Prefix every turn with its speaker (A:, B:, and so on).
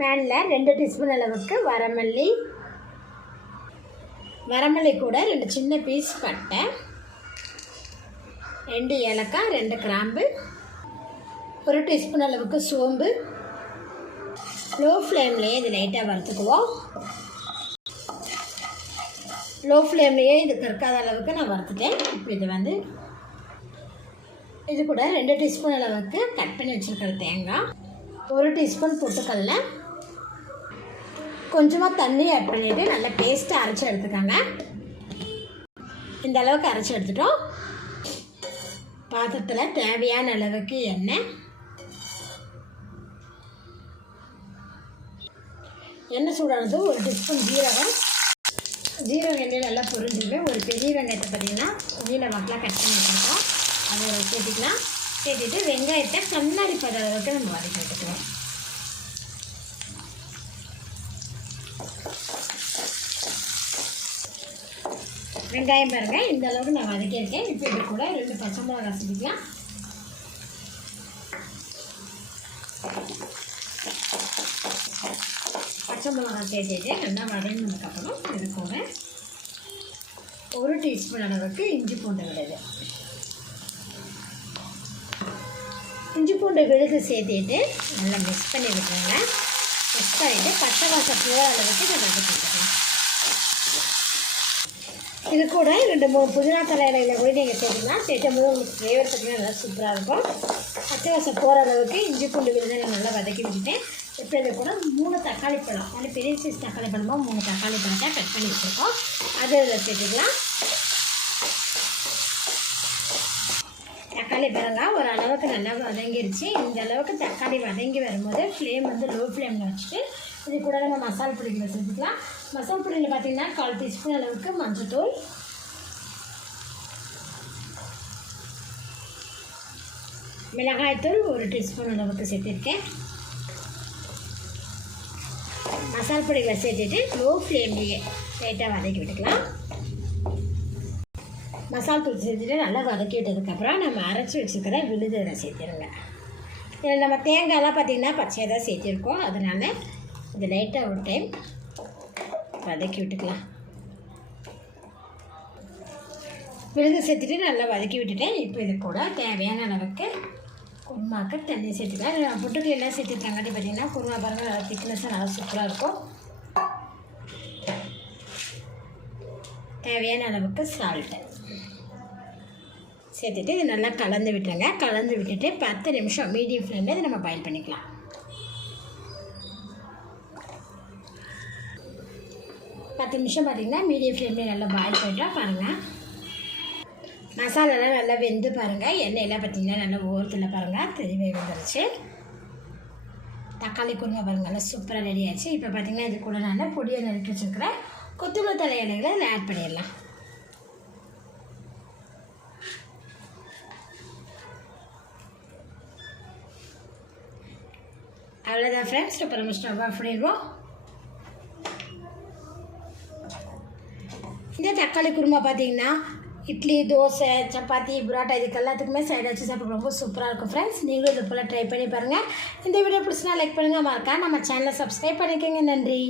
A: பேனில் ரெண்டு டீஸ்பூன் அளவுக்கு வரமல்லி. வரமல்லி கூட ரெண்டு சின்ன பீஸ் பட்டை. ரெண்டு ஏலக்காய் ரெண்டு கிராம்பு. ஒரு டீஸ்பூன் அளவுக்கு சோம்பு. லோ ஃப்ளேம்லேயே இது லைட்டாக வறுத்துக்குவோம். லோ ஃப்ளேம்லேயே இது கற்காத அளவுக்கு நான் வறுத்துட்டேன். இப்போ இது வந்து இது கூட ரெண்டு டீஸ்பூன் அளவுக்கு கட் பண்ணி வச்சுருக்கிற தேங்காய். ஒரு டீஸ்பூன் பொட்டுக்கடல. கொஞ்சமாக தண்ணி ஆட் பண்ணிவிட்டு நல்லா பேஸ்ட்டாக அரைச்சி எடுத்துக்கோங்க. இந்த அளவுக்கு அரைச்சி எடுத்துட்டோம். பாத்திரத்தில் தேவையான அளவுக்கு எண்ணெய். எண்ணெய் சூடானது ஒரு டிஸ்பூன் ஜீரகம். ஜீரகம் எண்ணெய் நல்லா பொரிஞ்சிருக்கு ஒரு பெரிய வெங்காயத்தை பார்த்தீங்கன்னா நீல வாக்கில் கட் பண்ணி வச்சுருக்கோம். அதை சேர்த்துக்கலாம் சேர்த்துட்டு வெங்காயத்தை கண்ணாடி பத அளவுக்கு நம்ம வதக்கி எடுத்துக்கலாம். வெங்காயம் பாருங்க இந்த அளவுக்கு நான் வதக்கியிருக்கேன் இப்போ இது கூட ரெண்டு பச்சை மிளகா சேர்த்துக்கலாம் பச்சை மிளகா சேர்த்துட்டு நல்லா வதங்கினதுக்கப்புறம் இது கூட ஒரு டீஸ்பூன் அளவுக்கு இஞ்சி பூண்டு விழுது. இஞ்சி பூண்டு விழுது சேர்த்துட்டு நல்லா மிக்ஸ் பண்ணி விட்டுருங்க. மிக்ஸ் பண்ணிவிட்டு பச்சை வாசம் போகிற அளவுக்கு நான் இது கூட ரெண்டு மூணு புதினா தலையில கூட நீங்கள் சேர்த்துக்கலாம். சேர்த்தும் போது உங்களுக்கு ஃப்ளேவர் பார்த்திங்கன்னா நல்லா சூப்பராக இருக்கும். அத்தியாவசியம் போகிற அளவுக்கு இஞ்சி பூண்டு விழுந்து நான் நல்லா வதக்கி வச்சுட்டேன் இப்போ இதை கூட மூணு தக்காளி பழம் நல்ல பெரிய சைஸ் தக்காளி பழமாக மூணு தக்காளி பழத்தை கட் பண்ணி வச்சுருக்கோம். அது இதில் சேர்த்துக்கலாம். தக்காளி பழம்லாம் ஒரு அளவுக்கு நல்லா வதங்கிருச்சு. இந்த அளவுக்கு தக்காளி வதங்கி வரும்போது ஃப்ளேம் வந்து லோ ஃப்ளேமில் வச்சுட்டு இது கூட நம்ம மசால் பொடிகளை சேர்த்துக்கலாம் மசால் பொடியில் பார்த்தீங்கன்னா கால் டீஸ்பூன் அளவுக்கு மஞ்சள்தூள் மிளகாய்த்தூள் ஒரு டீஸ்பூன் அளவுக்கு சேர்த்துருக்கேன். மசால் பொடிகளை சேர்த்துட்டு லோ ஃப்ளேம்லேயே லைட்டாக வதக்கி விட்டுக்கலாம். மசால் தூள் சேர்த்துட்டு நல்லா வதக்கி விட்டதுக்கப்புறம் நம்ம அரைச்சி வச்சுருக்கிற விழுதுகளை சேர்த்துருங்க இதில் நம்ம தேங்காயெல்லாம் பார்த்திங்கன்னா பச்சையாக தான் சேர்த்துருக்கோம். அதனால் இது லைட்டாக ஒரு டைம் வதக்கி விட்டுக்கலாம். விழுது சேர்த்துட்டு நல்லா வதக்கி விட்டுட்டேன் இப்போ இது கூட தேவையான அளவுக்கு குருமாக்கு தண்ணி சேர்த்துக்கலாம். நான் என்ன எல்லாம் பார்த்தீங்கன்னா குருமா பாருங்கள் நல்லா திக்னஸாக நல்லா சூப்பராக இருக்கும். தேவையான அளவுக்கு சால்ட்டு சேர்த்துட்டு இது நல்லா கலந்து விட்டுருங்க. கலந்து விட்டுட்டு பத்து நிமிஷம் மீடியம் ஃப்ளேமில் இதை நம்ம பாயில் பண்ணிக்கலாம். பத்து நிமிஷம் பார்த்திங்கன்னா மீடியம் ஃப்ளேமில் நல்லா பாயில் பண்ணிட்டா பாருங்கள் மசாலாலாம் நல்லா வெந்து பாருங்கள் எண்ணெயெல்லாம் பார்த்திங்கன்னா நல்லா ஓரத்தில் பாருங்கள் தெளிவாக வந்துருச்சு. தக்காளி குருமா பாருங்கள் நல்லா சூப்பராக ரெடி ஆச்சு இப்போ பார்த்திங்கன்னா இது கூட நான் பொடியை நறுக்கி வச்சுருக்கிறேன் கொத்தமல்லி தலை இலைகளை அதில் ஆட் பண்ணிடலாம். அவ்வளோதான் ஃப்ரெண்ட்ஸ் இப்போ நம்ம ஸ்டவ் ஆஃப் பண்ணிடுவோம். இதே தக்காளி குருமா பார்த்தீங்கன்னா இட்லி தோசை சப்பாத்தி புரோட்டா இதுக்கு எல்லாத்துக்குமே சைடு வச்சு சாப்பிட ரொம்ப சூப்பராக இருக்கும் ஃப்ரெண்ட்ஸ் நீங்களும் இது போல் ட்ரை பண்ணி பாருங்கள் இந்த வீடியோ பிடிச்சினா லைக் பண்ணுங்கள் மறக்கா நம்ம சேனலை சப்ஸ்கிரைப் பண்ணிக்கோங்க. நன்றி.